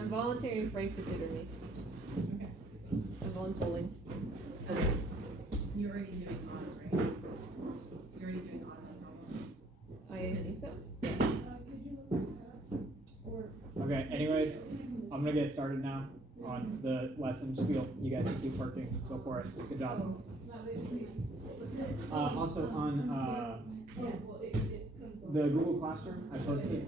I'm volunteering Frank to tutor me. Okay. I'm volunteering. You're already doing odds, right? You're already doing odds on problems. I think so. Okay, anyways, I'm gonna get started now on the lesson spiel. You guys keep working. Go for it. Good job. Also on the Google Classroom, I posted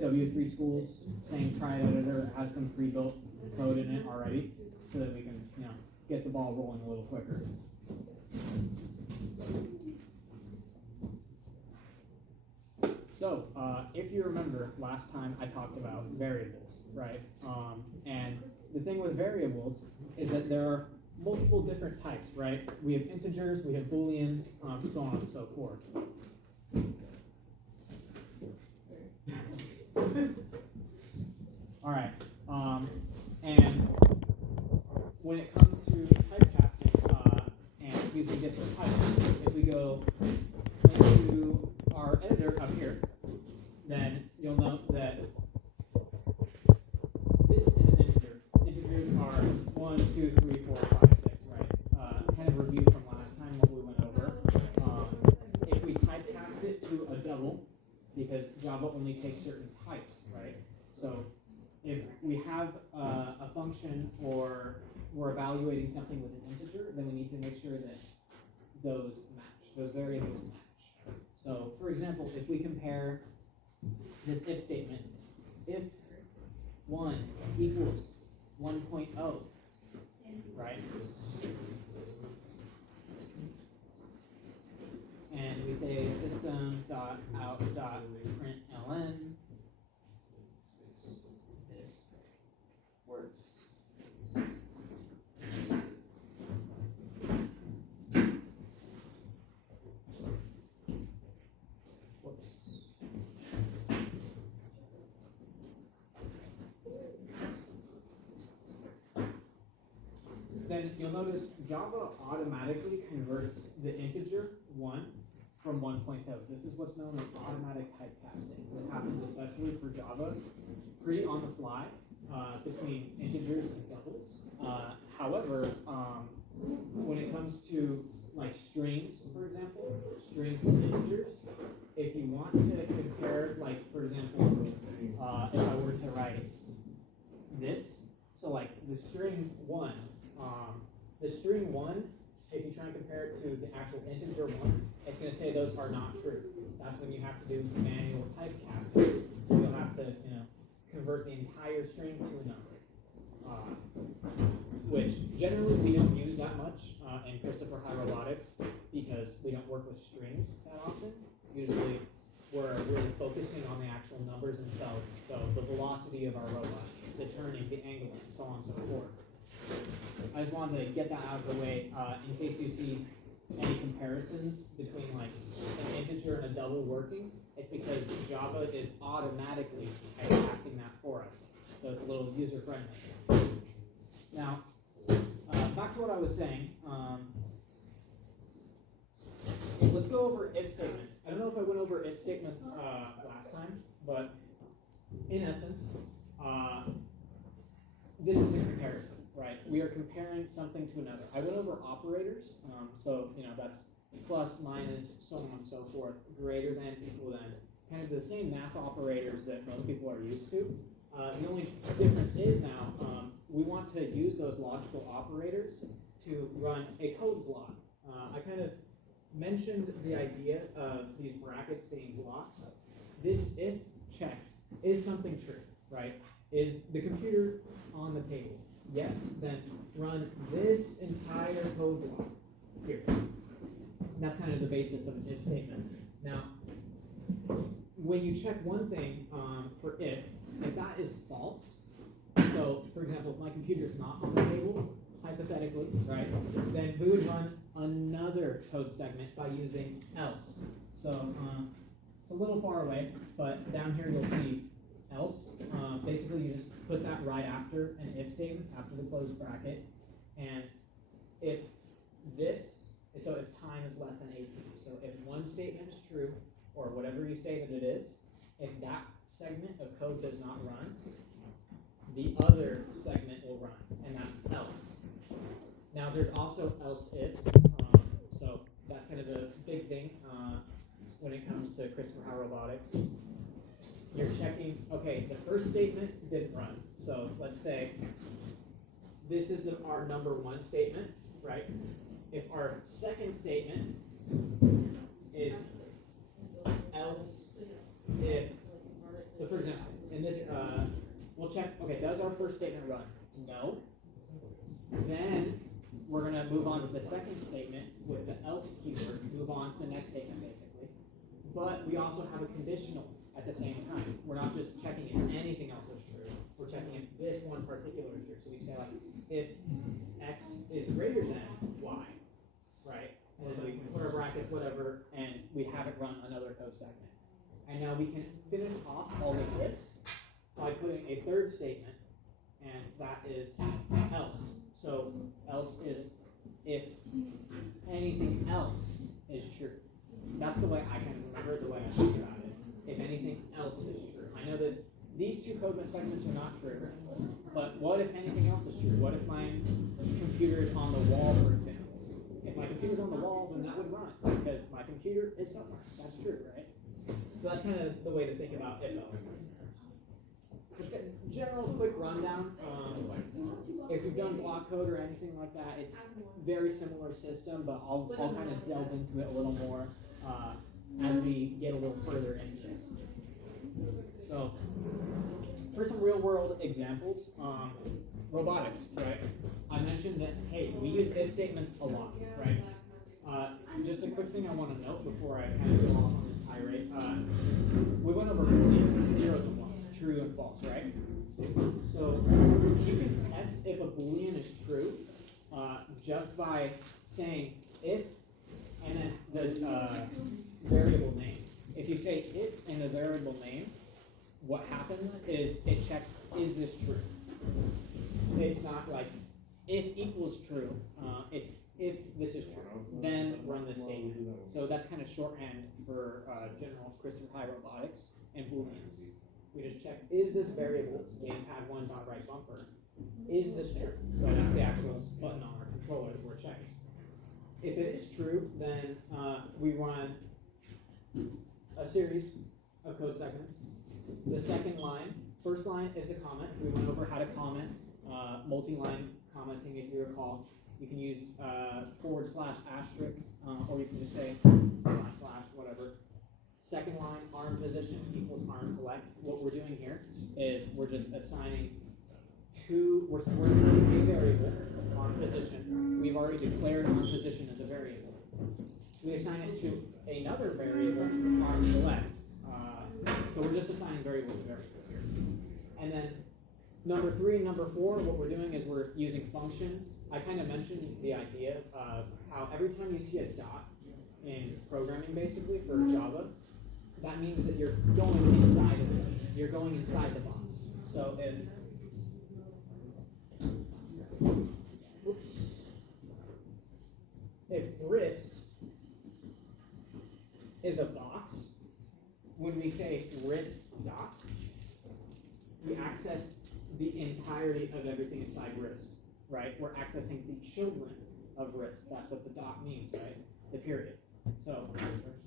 W3 Schools saying try editor has some pre-built code in it already, so that we can get the ball rolling a little quicker. So, if you remember last time I talked about variables, right? And the thing with variables is that there are multiple different types, right? We have integers, we have booleans, so on and so forth. All right, and when it comes to typecasting and using different types, if we go into our editor up here, then you'll note that this is an integer. Integers are 1, 2, 3, 4, 5, 6, right? Kind of review from last time what we went over. If we typecast it to a double, because Java only takes certain types, right? So if we have a function or we're evaluating something with an integer, then we need to make sure that those match, those variables match. So, for example, if we compare this if statement, if 1 equals 1.0, right? And we say system.out.println, this works. Then you'll notice Java automatically converts the integer 1 from 1.0. This is what's known as automatic typecasting. This happens especially for Java, pretty on the fly between integers and doubles. However, when it comes to like strings, for example, strings and integers, if you want to compare, like for example, if I were to write this, so like the string 1, if you try and compare it to the actual integer 1, it's going to say those are not true. That's when you have to do manual typecasting. So you'll have to, convert the entire string to a number, which generally we don't use that much in Christopher High Robotics because we don't work with strings that often. Usually we're really focusing on the actual numbers themselves. So the velocity of our robot, the turning, the angling, so on and so forth. I just wanted to get that out of the way in case you see any comparisons between like an integer and a double working. It's because Java is automatically typecasting that for us, so it's a little user friendly. Now, back to what I was saying. Let's go over if statements. I don't know if I went over if statements last time, but in essence, this is a comparison. Right, we are comparing something to another. I went over operators, so that's plus, minus, so on and so forth, greater than, equal than, kind of the same math operators that most people are used to. The only difference is now we want to use those logical operators to run a code block. I kind of mentioned the idea of these brackets being blocks. This if checks, is something true, right? Is the computer on the table? Yes, then run this entire code block here. And that's kind of the basis of an if statement. Now, when you check one thing for if that is false, so for example, if my computer is not on the table, hypothetically, right, then we would run another code segment by using else. So it's a little far away, but down here you'll see else. Basically, you just put that right after an if statement, after the closed bracket, and if this, so if time is less than 18, so if one statement is true, or whatever you say that it is, if that segment of code does not run, the other segment will run, and that's else. Now there's also else ifs, so that's kind of the big thing when it comes to Christopher High Robotics. You're checking, okay, the first statement didn't run, so let's say this is our number one statement, right? If our second statement is else if, so for example, in this, we'll check, okay, does our first statement run? No. Then we're going to move on to the second statement with the else keyword, move on to the next statement basically. But we also have a conditional at the same time. We're not just checking if anything else is true, we're checking if this one particular is true. So we say like, if x is greater than y, right? And then we put our brackets, whatever, and we have it run another code segment. And now we can finish off all of this by putting a third statement, and that is else. So else is if anything else is true. That's the way I can remember it, the way I think about it. If anything else is true. I know that these two code segments are not true, but what if anything else is true? What if my computer is on the wall, for example? If my computer's on the wall, then that would run, because my computer is somewhere. That's true, right? So that's kind of the way to think about if else. General quick rundown. If you've done block code or anything like that, it's very similar system, but I'll kind of delve into it a little more as we get a little further into this. So, for some real world examples, robotics, right? I mentioned that, hey, we use if statements a lot, right? Just a quick thing I want to note before I kind of go off on this tirade. We went over booleans, zeros and ones, true and false, right? So you can test if a boolean is true just by saying if and then the variable name. If you say if and the variable name, what happens is it checks, is this true? It's not like if equals true, it's if this is true, then run this statement. So that's kind of shorthand for general Christopher High Robotics and booleans. We just check, is this variable, gamepad1.right bumper, is this true? So that's the actual button on our controller that we're checking. If it is true, then we run a series of code segments. The second line, first line is a comment. We went over how to comment, multi-line commenting if you recall. You can use / or you can just say / whatever. Second line, arm position equals arm collect. What we're doing here is we're just assigning we're assigning a variable, arm position. We've already declared arm position as a variable. We assign it to another variable, arm collect. So we're just assigning variables to variables here. And then number 3 and number 4, what we're doing is we're using functions. I kind of mentioned the idea of how every time you see a dot in programming basically for Java, that means that you're going inside of it. You're going inside the box. So if wrist is a box, when we say wrist dot, we access the entirety of everything inside wrist, right? We're accessing the children of wrist. That's what the dot means, right? The period. So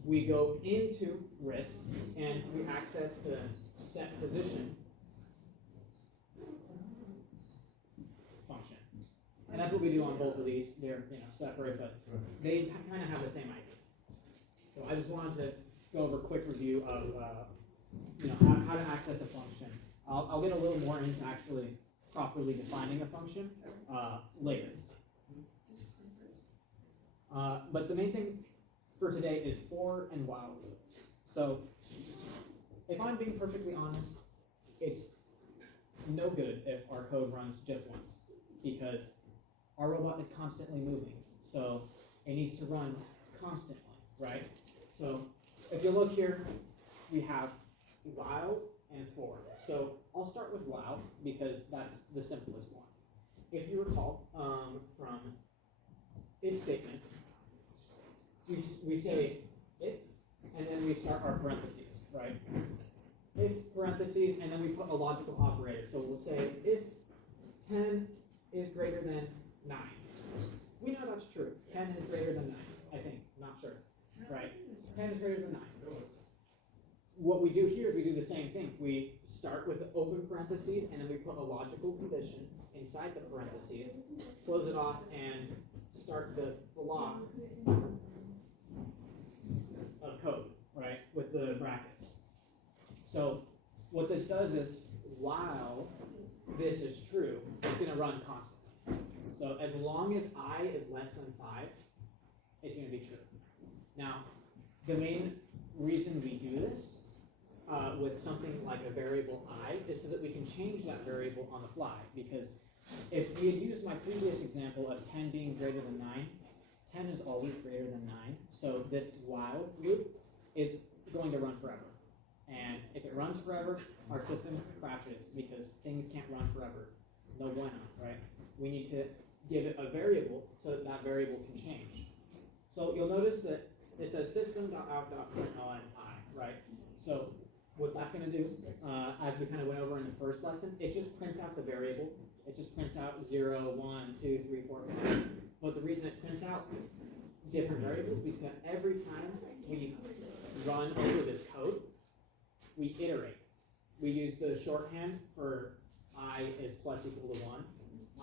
we go into wrist and we access the set position function. And that's what we do on both of these. They're separate, but they kind of have the same idea. So I just wanted to go over a quick review of how to access a function. I'll get a little more into actually properly defining a function later. But the main thing for today is for and while loops. So if I'm being perfectly honest, it's no good if our code runs just once, because our robot is constantly moving. So it needs to run constantly, right? So if you look here, we have while and for. So I'll start with while because that's the simplest one. If you recall from if statements, we say if, and then we start our parentheses, right? if parentheses, and then we put a logical operator. So we'll say if 10 is greater than 9. We know that's true. 10 is greater than 9, I think. Not sure. Right? 10 is greater than 9. What we do here is we do the same thing. We start with the open parentheses, and then we put a logical condition inside the parentheses, close it off, and start the block of code, right, with the brackets. So what this does is, while this is true, it's going to run constantly. So as long as I is less than 5, it's going to be true. Now, the main reason we do this with something like a variable I is so that we can change that variable on the fly. Because if we had used my previous example of 10 being greater than 9, 10 is always greater than 9. So this while loop is going to run forever. And if it runs forever, our system crashes because things can't run forever. No bueno, right? We need to give it a variable so that that variable can change. So you'll notice that it says system.out.println I, right? So what that's going to do, as we kind of went over in the first lesson, it just prints out the variable. It just prints out 0, 1, 2, 3, 4, 5. But the reason it prints out different variables is because every time we run over this code, we iterate. We use the shorthand for I is plus equal to 1,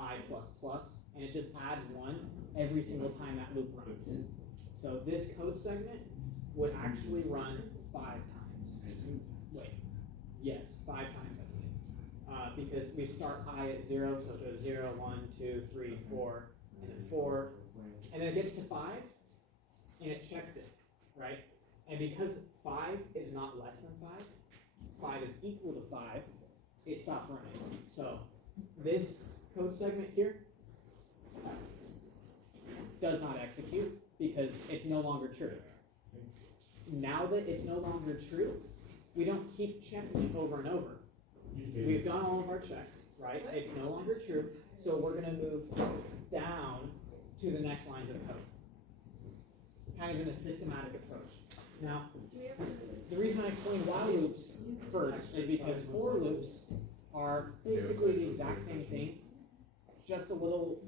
I plus plus, and it just adds 1 every single time that loop runs. So this code segment would actually run 5 times. Wait, yes, 5 times I believe. Because we start I at 0, so it goes 0, 1, 2, 3, 4, and then 4, and then it gets to 5, and it checks it, right? And because 5 is not less than 5, 5 is equal to 5, it stops running. So this code segment here does not execute because it's no longer true. Now that it's no longer true, we don't keep checking it over and over. We've done all of our checks, right? It's no longer true, so we're going to move down to the next lines of code. Kind of in a systematic approach. Now, the reason I explain while loops first is because for loops are basically the exact same thing, just a little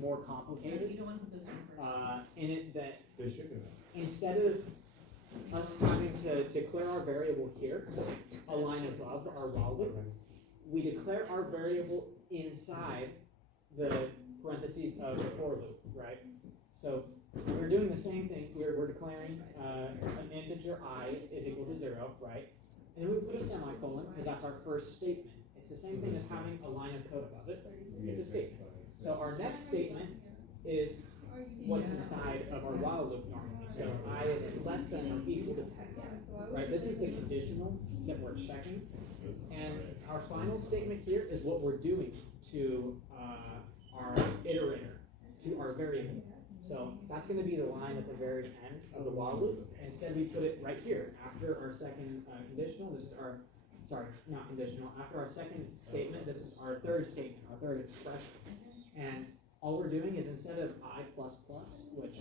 more complicated. You don't want to put those in first. In it that instead of us having to declare our variable here, a line above our while loop, we declare our variable inside the parentheses of the for loop, right? So we're doing the same thing. We're declaring an integer I is equal to 0, right? And then we put a semicolon because that's our first statement. It's the same thing as having a line of code above it. It's a statement. So our next statement is what's inside of our while loop normally. So I is less than or equal to 10, right? This is the conditional that we're checking. And our final statement here is what we're doing to our iterator, to our variable. So that's going to be the line at the very end of the while loop. Instead, we put it right here after our second conditional. This is our, sorry, not conditional. After our second statement, this is our third statement, our third expression. And all we're doing is instead of I plus plus, which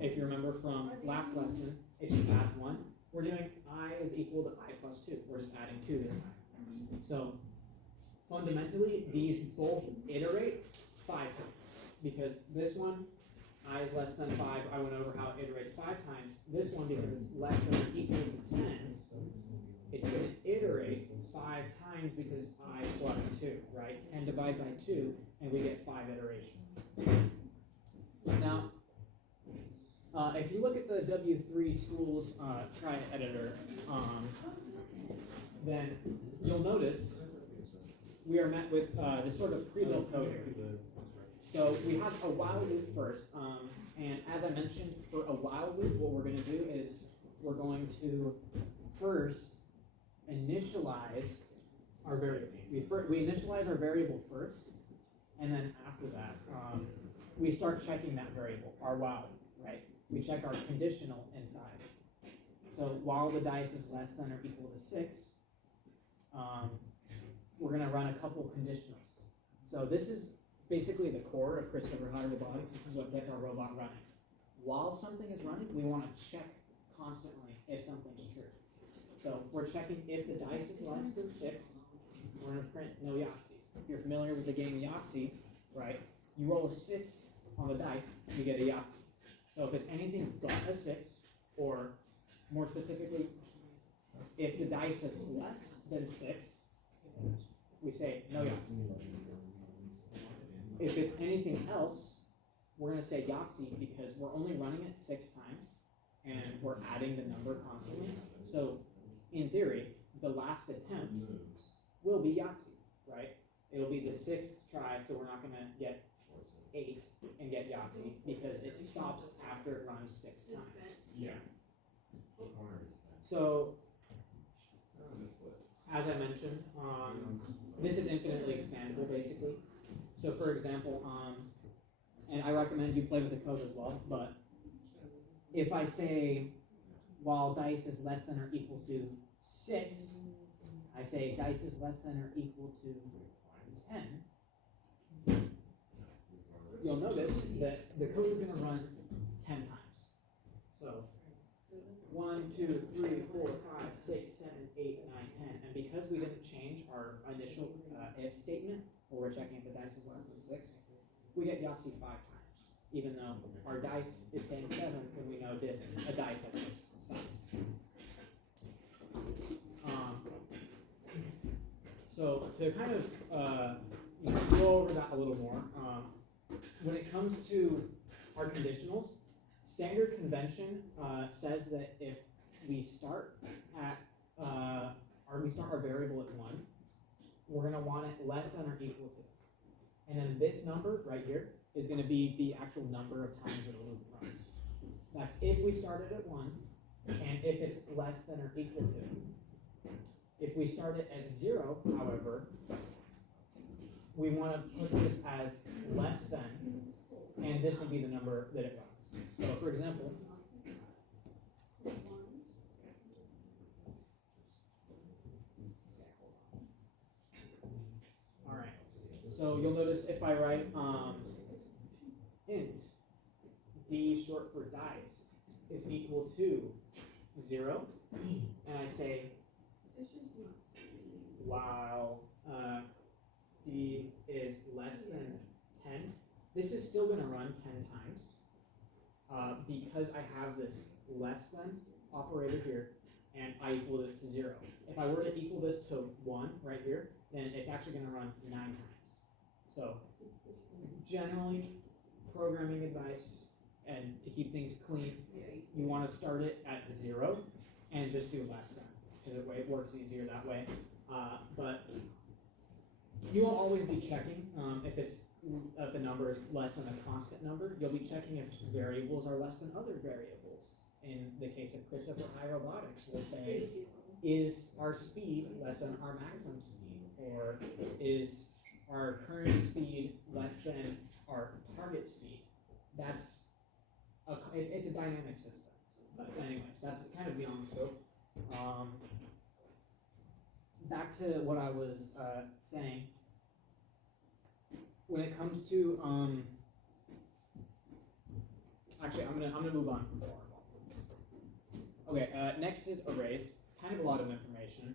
if you remember from last lesson, it just adds 1. We're doing I is equal to I plus 2. We're just adding 2 this time. So fundamentally, these both iterate 5 times because this one, I is less than 5, I went over how it iterates 5 times. This one, because it's less than or equal to 10, it's going to iterate 5 times because I plus 2, right? 10 divided by 2, and we get 5 iterations. Now, if you look at the W3 Schools Try Editor, then you'll notice we are met with this sort of pre-built code here. So we have a while loop first, and as I mentioned, for a while loop, what we're going to do is we're going to first initialize our variable. We initialize our variable first, and then after that, we start checking that variable, our while loop, right? We check our conditional inside. So while the dice is less than or equal to 6, we're going to run a couple conditionals. So this is basically the core of Christopher High Robotics. This is what gets our robot running. While something is running, we want to check constantly if something's true. So we're checking if the dice is less than 6, we're going to print no Yahtzee. If you're familiar with the game Yahtzee, right, you roll a 6 on the dice, you get a Yahtzee. So if it's anything but a 6, or more specifically, if the dice is less than 6, we say no Yahtzee. If it's anything else, we're going to say Yahtzee because we're only running it 6 times, and we're adding the number constantly. So in theory, the last attempt will be Yahtzee, right? It'll be the 6th try, so we're not going to get 8 and get Yahtzee because it stops after it runs 6 times. Yeah. So, as I mentioned, this is infinitely expandable, basically. So, for example, and I recommend you play with the code as well, but if I say, while dice is less than or equal to 6, I say dice is less than or equal to 10, you'll notice that the code is going to run 10 times. So 1, 2, 3, 4, 5, 6, 7, 8, 9, 10. And because we didn't change our initial if statement, where we're checking if the dice is less than 6, we get Yahtzee 5 times. Even though our dice is saying 7, when we know a dice has 6 sides. So to kind of go over that a little more, when it comes to our conditionals, standard convention says that if we start at we start our variable at 1, we're going to want it less than or equal to. And then this number right here is going to be the actual number of times that a loop runs. That's if we started at 1, and if it's less than or equal to. If we start it at 0, however, we want to put this as less than, and this will be the number that it runs. So, for example, all right. So you'll notice if I write int d short for dice is equal to 0, and I say while d is less than 10, this is still going to run 10 times because I have this less than operator here, and I equaled it to 0. If I were to equal this to 1 right here, then it's actually going to run 9 times. So generally, programming advice, and to keep things clean, you want to start it at 0 and just do less than, because it works easier that way. But you will always be checking if a number is less than a constant number. You'll be checking if variables are less than other variables. In the case of Christopher High Robotics, we'll say, is our speed less than our maximum speed? Or is our current speed less than our target speed? It's a dynamic system. But anyways, that's kind of beyond the scope. Back to what I was saying. When it comes to actually, I'm gonna move on from form. Okay, next is arrays. Kind of a lot of information,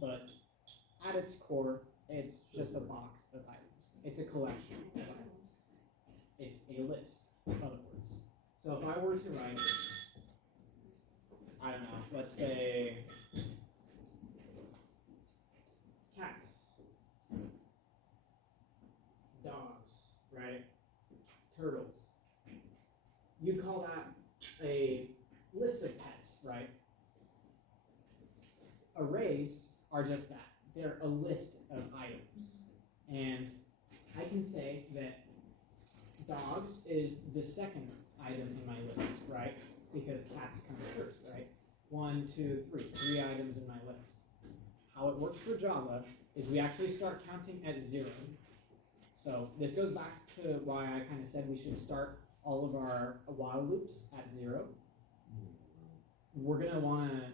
but at its core, it's just a box of items. It's a collection of items. It's a list, in other words. So if I were to write, I don't know, let's say cats, dogs, right? Turtles. You'd call that a list of pets, right? Arrays are just that. They're a list of items. And I can say that dogs is the second item in my list, right? Because cats comes first, right? 1, 2, 3 items in my list. How it works for Java is we actually start counting at 0. So this goes back to why I kind of said we should start all of our while loops at 0. We're going to want to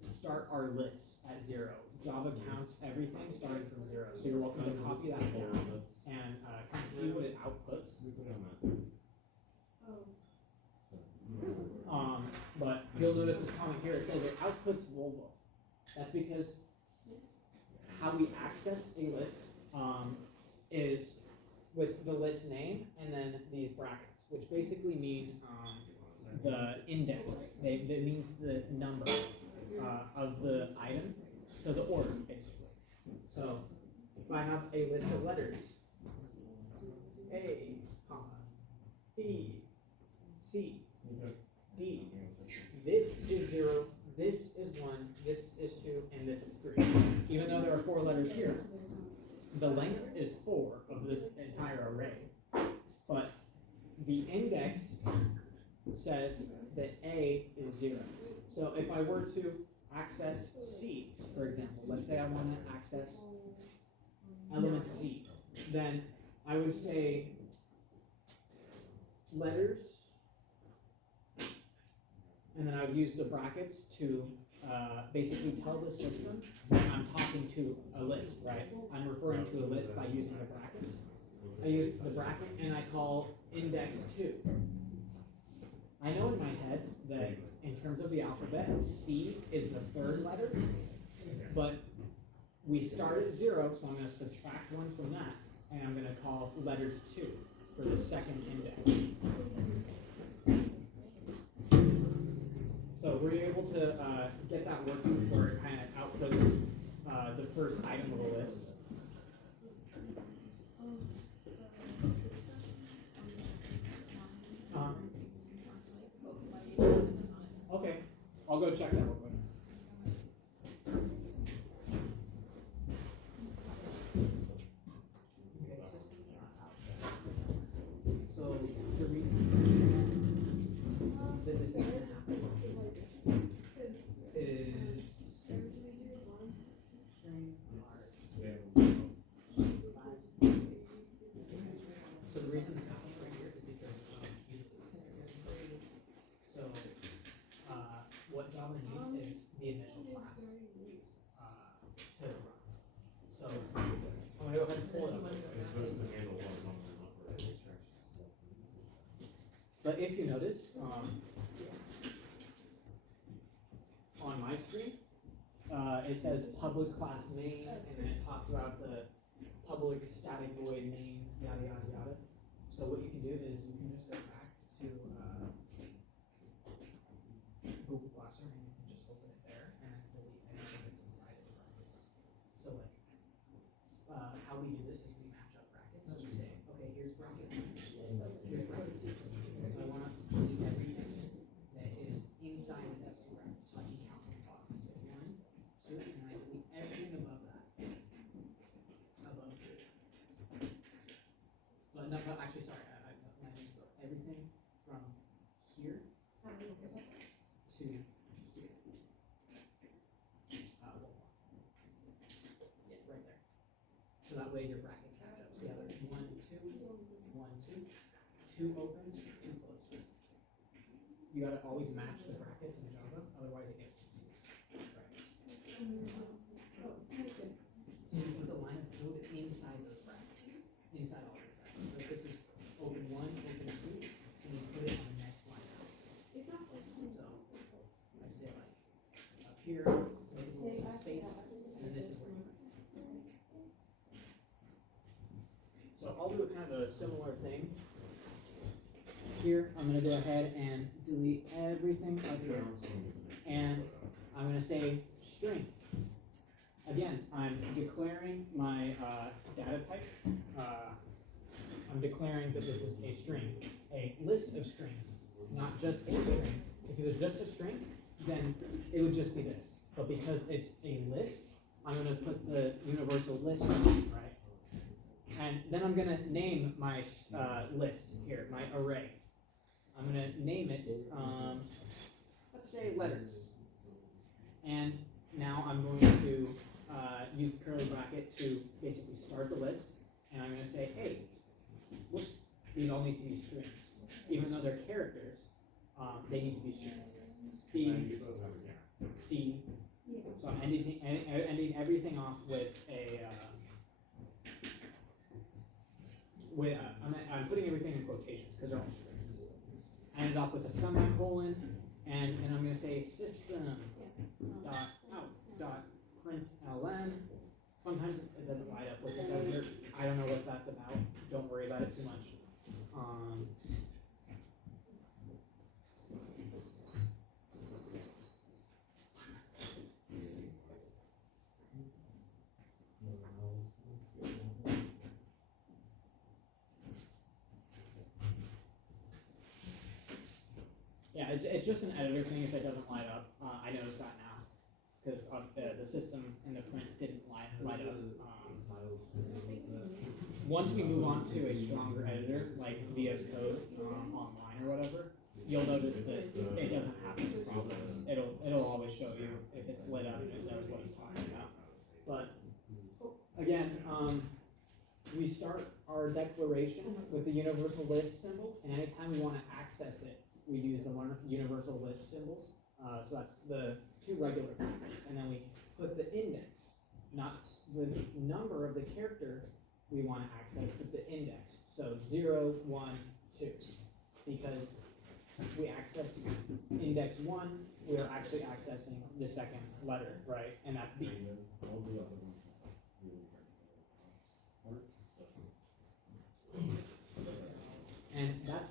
start our lists at 0. Java counts everything starting from 0. So you're welcome to copy that down and kind of see what it outputs. but you'll notice this comment here, it says it outputs Volvo. That's because how we access a list is with the list name and then these brackets, which basically mean the index. That means the number of the item, so the order, basically. So if I have a list of letters, A, comma, B, C, D, this is 0, this is 1, this is 2, and this is 3. Even though there are 4 letters here, the length is 4 of this entire array, but the index says that A is 0. So if I were to access C, for example, let's say I want to access element C, then I would say letters, and then I would use the brackets to basically tell the system that I'm talking to a list, right? I'm referring to a list by using the brackets. I use the bracket and I call index 2. I know in my head that in terms of the alphabet, C is the 3rd letter, but we start at 0, so I'm going to subtract 1 from that, and I'm going to call letters 2 for the 2nd index. So we're able to get that working where it kind of outputs the first item of the list. Okay, I'll go check that real quick. So the reason that this is so the reason this happens right here is because what Java needs is the initial class to run. So I'm going to go ahead and pull it up. But if you notice, on my screen, it says public class main, and then it talks about the public static void main, yada yada yada. So what you can do is you can just go back to Google Classroom, and you can just open it there and then delete anything that's inside of the brackets. So like, how we do this is we match up brackets. So we say, okay, here's bracket 1, here's bracket 2. So I want to delete everything that is inside of those 2 brackets, so I can count from the bottom. So 1, 2, and I delete everything above that. Above 3. But no, actually, sorry, I misspoke. Everything from here to here. Yeah, right there. So that way your brackets match up. See how there's 1, 2, 1, 2, 2 opens, 2 closes. You gotta always match the brackets in Java, otherwise it gets confused. Right. So you put the line of code inside those brackets, inside all those brackets. So if this is open 1, open 2, and you put it on the next line out. So I'd say like up here, maybe a little space, and then this is where you put it. So I'll do a kind of a similar thing. Here, I'm going to go ahead and delete everything up here, and I'm going to say string. Again, I'm declaring my data type. I'm declaring that this is a string, a list of strings, not just a string. If it was just a string, then it would just be this. But because it's a list, I'm going to put the universal list, right? And then I'm going to name my list here, my array. I'm going to name it, let's say letters. And now I'm going to use the curly bracket to basically start the list. And I'm going to say, hey, whoops, these all need to be strings. Even though they're characters, they need to be strings. B, C. So I'm ending everything off with a, I'm putting everything in quotations because they're all strings. I ended off with a semicolon, and I'm going to say system dot out dot println. Sometimes it doesn't light up with this editor. I don't know what that's about. Don't worry about it too much. Yeah, it's just an editor thing if it doesn't light up. I noticed that now because the system and the print didn't light up. Once we move on to a stronger editor like VS Code online or whatever, you'll notice that it doesn't have these problems. It'll always show you if it's lit up and it knows what it's talking about. But again, we start our declaration with the universal list symbol, and anytime we want to access it, we use the universal list symbol. So that's the two regular characters, and then we put the index, not the number of the character we want to access, but the index. So 0, 1, 2, because we access index 1, we are actually accessing the second letter, right? And that's B. And that's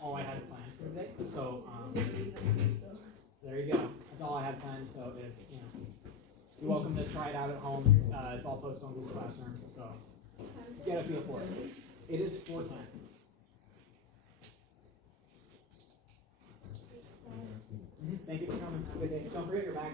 all I had planned for today. So there you go. That's all I had planned. So if you're welcome to try it out at home. It's all posted on Google Classroom. So get a feel for it. It is 4:10. Thank you for coming. Have a good day. Don't forget your bag.